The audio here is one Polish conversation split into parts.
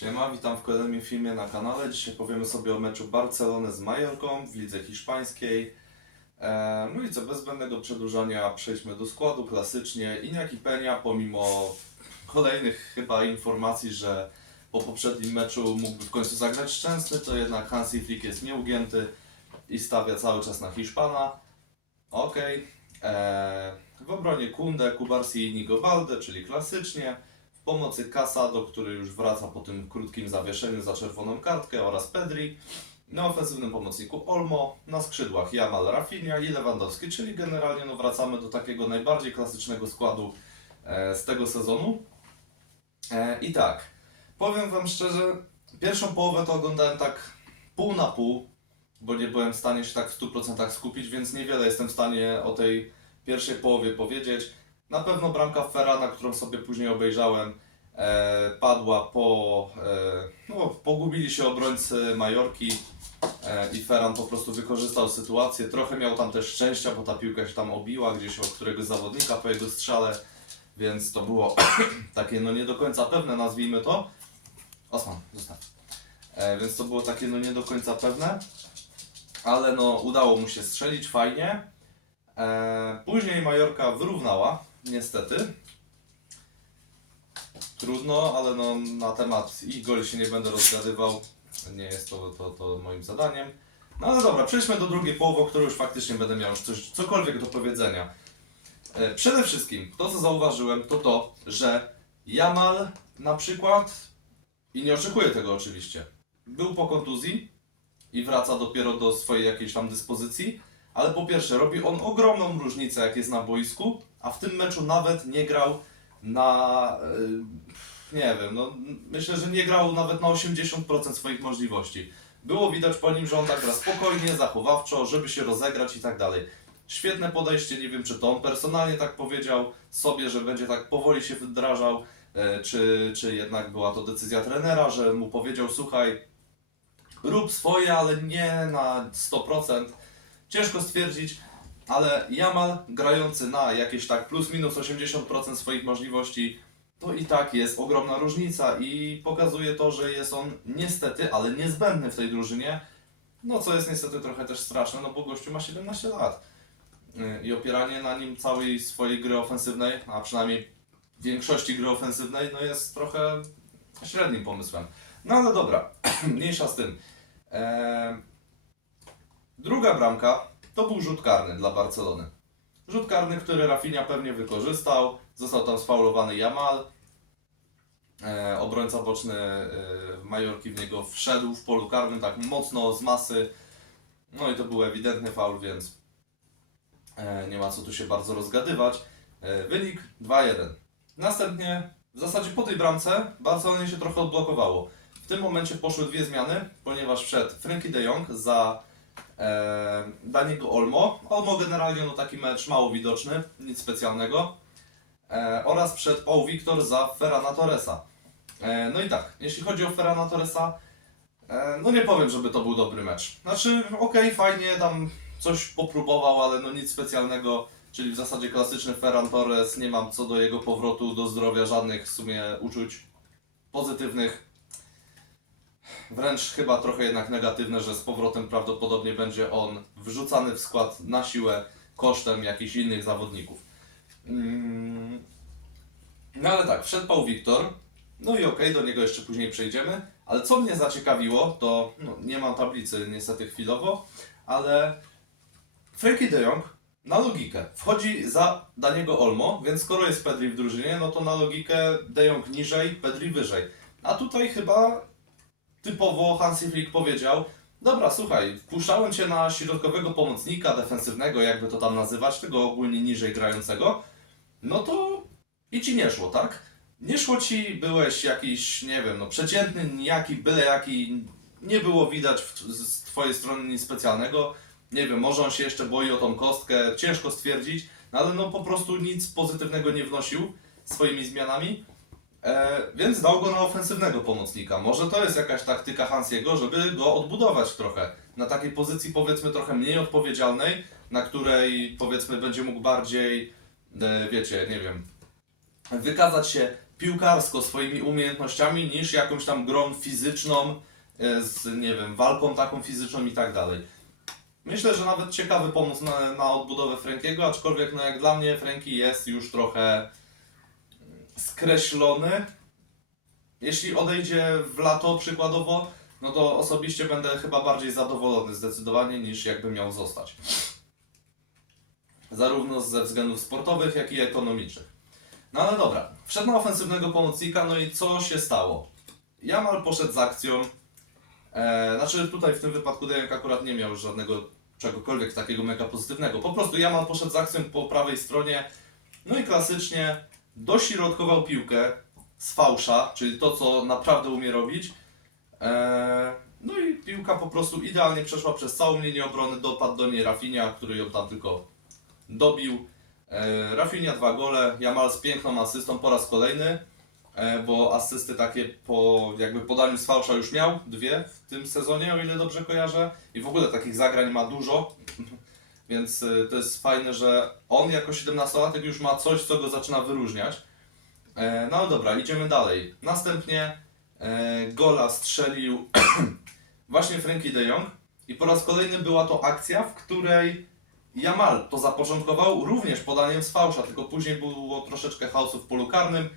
Siema, witam w kolejnym filmie na kanale. Dzisiaj powiemy sobie o meczu Barcelony z Majorką w lidze hiszpańskiej. E, no i co, bez zbędnego przedłużania przejdźmy do składu klasycznie. Iñaki Peña, pomimo kolejnych chyba informacji, że po poprzednim meczu mógłby w końcu zagrać szczęsny, to jednak Hansi Flick jest nieugięty i stawia cały czas na Hiszpana. Okej. E, W obronie Kunde, Kubarsi i Nigo Balde, czyli klasycznie. Pomocy Casado, który już wraca po tym krótkim zawieszeniu za czerwoną kartkę oraz Pedri. Na ofensywnym pomocniku Olmo, na skrzydłach Jamal, Rafinha i Lewandowski, czyli generalnie no, wracamy do takiego najbardziej klasycznego składu e, z tego sezonu. E, I tak, powiem Wam szczerze, pierwszą połowę to oglądałem tak pół na pół, bo nie byłem w stanie się tak w 100% skupić, więc niewiele jestem w stanie o tej pierwszej połowie powiedzieć. Na pewno bramka Ferrana, którą sobie później obejrzałem, e, padła po... E, no, pogubili się obrońcy Majorki e, i Ferran po prostu wykorzystał sytuację. Trochę miał tam też szczęścia, bo ta piłka się tam obiła gdzieś od któregoś zawodnika po jego strzale, więc to było takie no nie do końca pewne, nazwijmy to. Osman, zostaw. E, więc to było takie no nie do końca pewne, ale no udało mu się strzelić fajnie. E, później Majorka wyrównała, niestety. Trudno, ale no, na temat ich goli się nie będę rozgadywał. Nie jest to, to, to moim zadaniem. No ale dobra, przejdźmy do drugiej połowy, o której już faktycznie będę miał coś, cokolwiek do powiedzenia. E, przede wszystkim, to co zauważyłem, to to, że Jamal na przykład, i nie oczekuję tego oczywiście, był po kontuzji i wraca dopiero do swojej jakiejś tam dyspozycji, ale po pierwsze robi on ogromną różnicę jak jest na boisku, a w tym meczu nawet nie grał na, y, nie wiem, no myślę, że nie grał nawet na 80% swoich możliwości. Było widać po nim, że on tak gra spokojnie, zachowawczo, żeby się rozegrać i tak dalej. Świetne podejście, nie wiem czy to on personalnie tak powiedział sobie, że będzie tak powoli się wdrażał, e, czy, czy jednak była to decyzja trenera, że mu powiedział słuchaj, rób swoje, ale nie na 100%. Ciężko stwierdzić, ale Jamal grający na jakieś tak plus minus 80% swoich możliwości, to i tak jest ogromna różnica i pokazuje to, że jest on niestety, ale niezbędny w tej drużynie. No co jest niestety trochę też straszne, no bo gościu ma 17 lat. Yy, I opieranie na nim całej swojej gry ofensywnej, a przynajmniej większości gry ofensywnej, no jest trochę średnim pomysłem. No ale dobra, mniejsza z tym. Eee, druga bramka to był rzut karny dla Barcelony. Rzut karny, który Rafinha pewnie wykorzystał. Został tam sfaulowany Jamal. E, obrońca boczny e, Majorki w niego wszedł w polu karnym tak mocno z masy. No i to był ewidentny faul, więc e, nie ma co tu się bardzo rozgadywać. Wynik 2-1. Następnie, w zasadzie po tej bramce, Barcelonie się trochę odblokowało. W tym momencie poszły dwie zmiany, ponieważ wszedł Frankie de Jong za e, Daniego Olmo. Olmo generalnie no taki mecz mało widoczny, nic specjalnego. E, oraz przed Paul Victor za Ferrana Torresa. E, no i tak, jeśli chodzi o Ferrana Torresa, e, no nie powiem, żeby to był dobry mecz. Znaczy, okej, fajnie, tam coś popróbował, ale no nic specjalnego, czyli w zasadzie klasyczny Ferran Torres, nie mam co do jego powrotu do zdrowia żadnych w sumie uczuć pozytywnych. Wręcz chyba trochę jednak negatywne, że z powrotem prawdopodobnie będzie on wrzucany w skład na siłę kosztem jakichś innych zawodników. Mm. No ale tak, wszedł Paul Wiktor. No i okej, do niego jeszcze później przejdziemy. Ale co mnie zaciekawiło, to no, nie mam tablicy niestety chwilowo, ale Frankie de Jong na logikę wchodzi za Daniego Olmo, więc skoro jest Pedri w drużynie, no to na logikę de Jong niżej, Pedri wyżej. A tutaj chyba typowo Hansi Flick powiedział, dobra, słuchaj, wpuszczałem Cię na środkowego pomocnika defensywnego, jakby to tam nazywać, tego ogólnie niżej grającego, no to i Ci nie szło, tak? Nie szło Ci, byłeś jakiś, nie wiem, no przeciętny, nijaki, byle jaki, nie było widać z Twojej strony nic specjalnego, nie wiem, może on się jeszcze boi o tą kostkę, ciężko stwierdzić, no ale no po prostu nic pozytywnego nie wnosił swoimi zmianami. E, więc dał go na ofensywnego pomocnika. Może to jest jakaś taktyka Hansiego, żeby go odbudować trochę. Na takiej pozycji powiedzmy trochę mniej odpowiedzialnej, na której powiedzmy będzie mógł bardziej, e, wiecie, nie wiem, wykazać się piłkarsko swoimi umiejętnościami niż jakąś tam grą fizyczną, e, z nie wiem, walką taką fizyczną i tak dalej. Myślę, że nawet ciekawy pomysł na, na odbudowę Frankiego, aczkolwiek no jak dla mnie Franki jest już trochę skreślony. Jeśli odejdzie w lato przykładowo, no to osobiście będę chyba bardziej zadowolony zdecydowanie niż jakby miał zostać. Zarówno ze względów sportowych, jak i ekonomicznych. No ale dobra, wszedł na ofensywnego pomocnika, no i co się stało? Jamal poszedł z akcją, e, znaczy tutaj w tym wypadku Dejek akurat nie miał żadnego czegokolwiek takiego mega pozytywnego. Po prostu Jamal poszedł z akcją po prawej stronie, no i klasycznie dośrodkował piłkę z fałsza, czyli to, co naprawdę umie robić. Eee, no i piłka po prostu idealnie przeszła przez całą linię obrony, dopadł do niej Rafinha, który ją tam tylko dobił. Eee, Rafinha dwa gole, Jamal z piękną asystą po raz kolejny, e, bo asysty takie po jakby podaniu z fałsza już miał, dwie w tym sezonie, o ile dobrze kojarzę. I w ogóle takich zagrań ma dużo, więc y, to jest fajne, że on jako 17-latek już ma coś, co go zaczyna wyróżniać. E, No ale dobra, idziemy dalej. Następnie e, gola strzelił właśnie Frankie de Jong i po raz kolejny była to akcja, w której Jamal to zapoczątkował również podaniem z fałsza, tylko później było troszeczkę chaosu w polu karnym.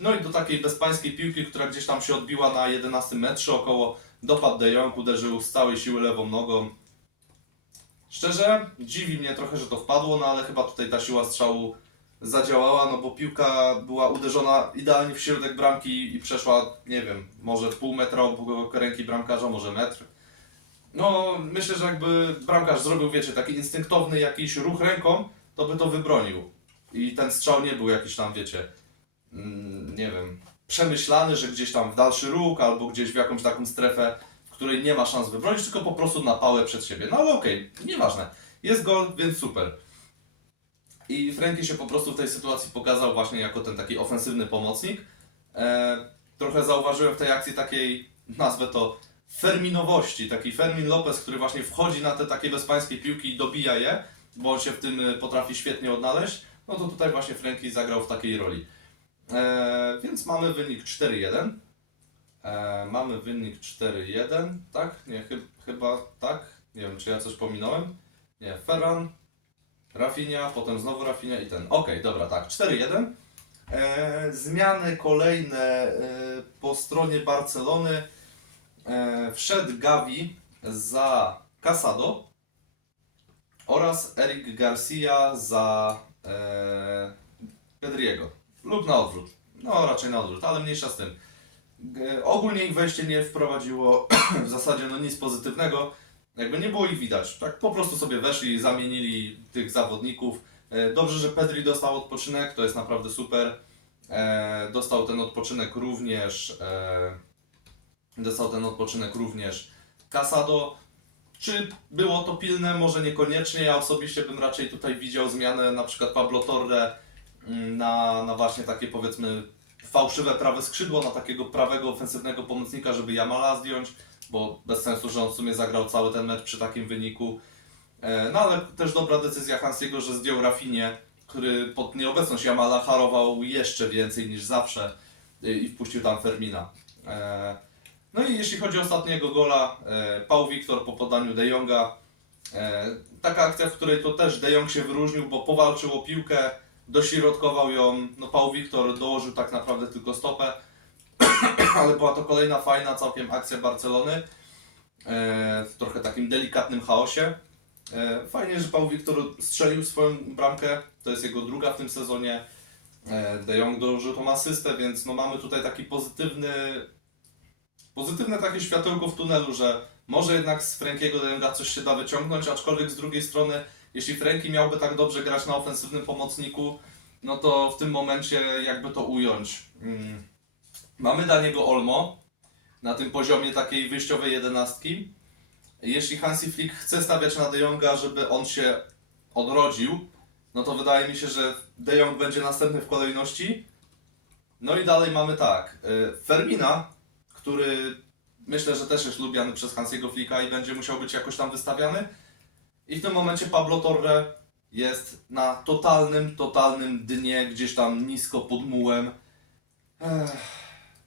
No i do takiej bezpańskiej piłki, która gdzieś tam się odbiła na 11 metrze około, dopadł de Jong, uderzył z całej siły lewą nogą. Szczerze, dziwi mnie trochę, że to wpadło, no ale chyba tutaj ta siła strzału zadziałała, no bo piłka była uderzona idealnie w środek bramki i przeszła, nie wiem, może pół metra obok ręki bramkarza, może metr. No, myślę, że jakby bramkarz zrobił, wiecie, taki instynktowny jakiś ruch ręką, to by to wybronił. I ten strzał nie był jakiś tam, wiecie, mm, nie wiem, przemyślany, że gdzieś tam w dalszy róg albo gdzieś w jakąś taką strefę, której nie ma szans wybronić, tylko po prostu na pałę przed siebie. No ale okej, nieważne. Jest gol, więc super. I Frankie się po prostu w tej sytuacji pokazał właśnie jako ten taki ofensywny pomocnik. E, trochę zauważyłem w tej akcji takiej, nazwę to, ferminowości. Taki Fermin Lopez, który właśnie wchodzi na te takie bezpańskie piłki i dobija je, bo on się w tym e, potrafi świetnie odnaleźć. No to tutaj właśnie Frankie zagrał w takiej roli. E, więc mamy wynik 4-1. E, mamy wynik 4-1, tak? Nie, chy- chyba tak. Nie wiem, czy ja coś pominąłem. Nie, Ferran, Rafinha, potem znowu Rafinha i ten. Okej, dobra, tak, 4-1. E, zmiany kolejne e, po stronie Barcelony. E, wszedł Gavi za Casado oraz Eric Garcia za e, Pedriego. Lub na odwrót. No, raczej na odwrót, ale mniejsza z tym. Ogólnie ich wejście nie wprowadziło w zasadzie no nic pozytywnego. Jakby nie było ich widać. Tak po prostu sobie weszli, zamienili tych zawodników. E, Dobrze, że Pedri dostał odpoczynek, to jest naprawdę super. E, Dostał ten odpoczynek również. e, Dostał ten odpoczynek również Casado. Czy było to pilne? Może niekoniecznie. Ja osobiście bym raczej tutaj widział zmianę na przykład Pablo Torre mm, na, na właśnie takie powiedzmy fałszywe prawe skrzydło, na takiego prawego ofensywnego pomocnika, żeby Jamala zdjąć, bo bez sensu, że on w sumie zagrał cały ten mecz przy takim wyniku. E, No ale też dobra decyzja Hansiego, że zdjął Rafinie, który pod nieobecność Jamala harował jeszcze więcej niż zawsze y, i wpuścił tam Fermina. E, No i jeśli chodzi o ostatniego gola, e, Paul Wiktor po podaniu De Jonga. E, Taka akcja, w której to też De Jong się wyróżnił, bo powalczył o piłkę, dośrodkował ją, no Paul Wiktor dołożył tak naprawdę tylko stopę, ale była to kolejna fajna całkiem akcja Barcelony e, w trochę takim delikatnym chaosie. E, Fajnie, że Paul Wiktor strzelił swoją bramkę, to jest jego druga w tym sezonie. E, De Jong dołożył tą asystę, więc no mamy tutaj taki pozytywny, pozytywne takie światełko w tunelu, że może jednak z Frankiego De Jonga coś się da wyciągnąć, aczkolwiek z drugiej strony, jeśli Franki miałby tak dobrze grać na ofensywnym pomocniku, no to w tym momencie jakby to ująć. Mm. Mamy dla niego Olmo na tym poziomie takiej wyjściowej jedenastki. Jeśli Hansi Flick chce stawiać na De Jonga, żeby on się odrodził, no to wydaje mi się, że De Jong będzie następny w kolejności. No i dalej mamy tak, y, Fermina, który myślę, że też jest lubiany przez Hansiego Flicka i będzie musiał być jakoś tam wystawiany. I w tym momencie Pablo Torre jest na totalnym, totalnym dnie, gdzieś tam nisko pod mułem.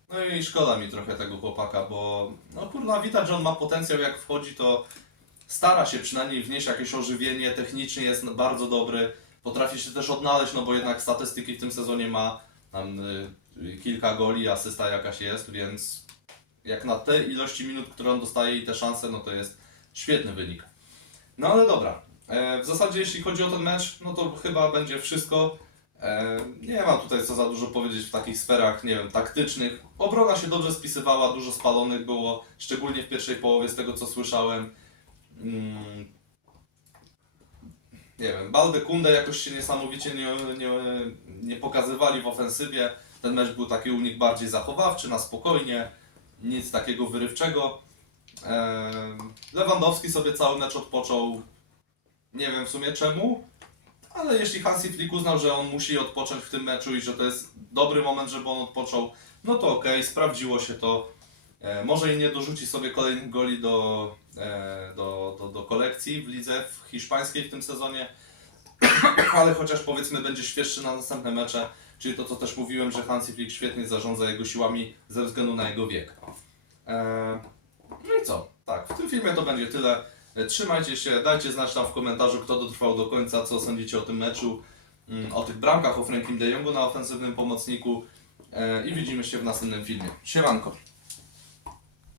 No i szkoda mi trochę tego chłopaka, bo no kurwa widać, że on ma potencjał, jak wchodzi to stara się przynajmniej wnieść jakieś ożywienie, technicznie jest bardzo dobry, potrafi się też odnaleźć, no bo jednak statystyki w tym sezonie ma tam y, kilka goli, asysta jakaś jest, więc jak na te ilości minut, które on dostaje i te szanse, no to jest świetny wynik. No ale dobra, e, w zasadzie jeśli chodzi o ten mecz, no to chyba będzie wszystko. E, Nie mam tutaj co za dużo powiedzieć w takich sferach, nie wiem, taktycznych. Obrona się dobrze spisywała, dużo spalonych było, szczególnie w pierwszej połowie z tego co słyszałem. Mm. Nie wiem, Balde Kunde jakoś się niesamowicie nie, nie, nie pokazywali w ofensywie. Ten mecz był taki u nich bardziej zachowawczy, na spokojnie, nic takiego wyrywczego. Em, Lewandowski sobie cały mecz odpoczął. Nie wiem w sumie czemu, ale jeśli Hansi Flick uznał, że on musi odpocząć w tym meczu i że to jest dobry moment, żeby on odpoczął, no to okej, sprawdziło się to. E, może i nie dorzuci sobie kolejnych goli do, e, do, do, do kolekcji w lidze w hiszpańskiej w tym sezonie, ale chociaż powiedzmy będzie świeższy na następne mecze, czyli to co też mówiłem, że Hansi Flick świetnie zarządza jego siłami ze względu na jego wiek. E, no i co? Tak, w tym filmie to będzie tyle. Trzymajcie się, dajcie znać tam w komentarzu, kto dotrwał do końca, co sądzicie o tym meczu, mm, o tych bramkach, o Frankim de Jongu na ofensywnym pomocniku e, i widzimy się w następnym filmie. Siemanko!